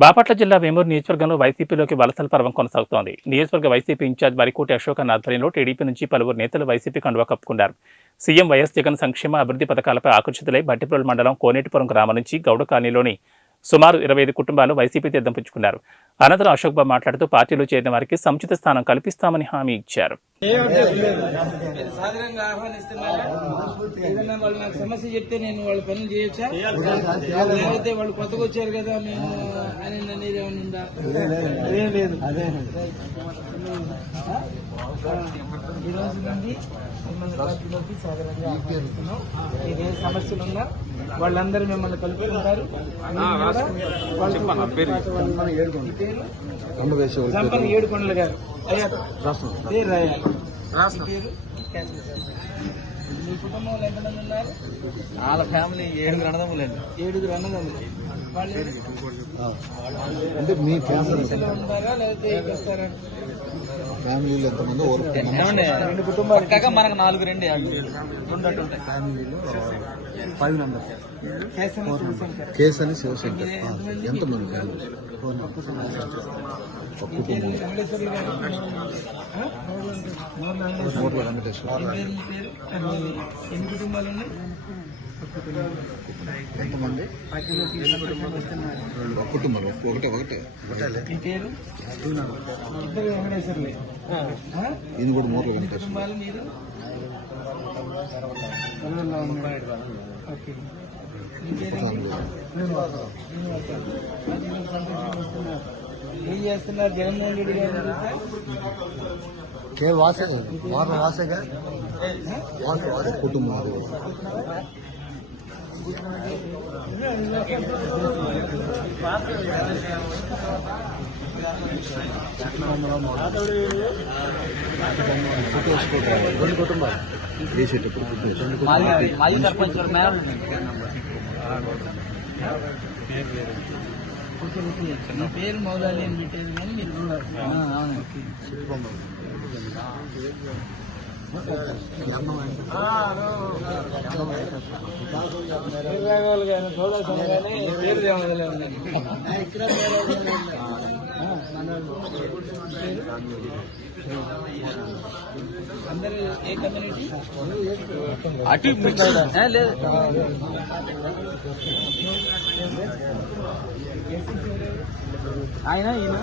బాపట్ల జిల్లా వేమూరు నియోజకవర్గంలో వైసీపీలోకి వలసల పర్వం కొనసాగుతోంది. నియోజకవర్గ వైసీపీ ఇన్ఛార్జ్ వరికోటి అశోక్ అన్న ఆధ్వర్యంలో టీడీపీ నుంచి పలువురు నేతలు వైసీపీ కండువా కప్పుకున్నారు. సీఎం వైఎస్ జగన్ సంక్షేమ అభివృద్ధి పథకాలపై ఆకర్షితులై బట్టిప్రోలు మండలం కోనేటిపురం గ్రామం నుంచి గౌడ కాలనీలోని సుమారు 25 కుటుంబాలు వైసీపీ తీర్థం పుచ్చుకున్నారు. అనంతరం అశోక్ బాబు మాట్లాడుతూ పార్టీలో చేరిన వారికి సముచిత స్థానం కల్పిస్తామని హామీ ఇచ్చారు. సమస్య చెప్తే నేను వాళ్ళ పనులు చేయొచ్చా? లేకపోతే వాళ్ళు కొత్తగా వచ్చారు కదా మేము అని ఏమన్నా ఈ రోజు నుండి మిమ్మల్ని పార్టీలోకి సాధారణంగా ఆహ్వానిస్తున్నాం. మీరే సమస్యలు ఉన్నా వాళ్ళందరూ మిమ్మల్ని కలుపుకుంటారు. సంపన్న ఏడుకొండల గారు పేరు రాయాలి. మీ కుటుంబంలో ఎంతమంది ఉన్నారు? వాళ్ళ ఫ్యామిలీ 7 అన్నదమ్ములండి. 7 అన్నదమ్ములు. వాళ్ళు అంటే మీ ఫ్యామిలీ ఉంటారా లేకపోతే వస్తారా? ఫ్యామిలీలో ఎంతమంది 2 కుటుంబాలు కాక మనకు 4 2 ఫ్యామిలీలో 5 మెంబర్స్. శివశంకర్. కేసు అని శివశంకర్. ఎంతమంది ఫ్యామిలీ? వెంకటేశ్వర్లు గారు నోట్ల వెంకటేశ్వర. ఎన్ని కుటుంబాలు ఉన్నాయి? ఎంతమంది? ఒక కుటుంబం. ఒకటే మీ పేరు? ఇద్దరు వెంకటేశ్వర్లే. ఈయన కూడా నోట్ల వెంకటేశ్వర. కుటుంబాలు మీరు ఓకే. మీ పేరు? ఏం చేస్తున్నారు జగన్మోహన్ రెడ్డి గారు? కుటుంబం రెండు కుటుంబాలు వేసేటప్పుడు మాజీ సర్పంచ్ మీ పేరు మౌలాలి అని పెట్టేది కానీ మీరు పేరు దేవాలయాలే ఉన్నాయి. అందరూ ఏ కమ్యూనిటీ? లేదు ఆయన ఈయన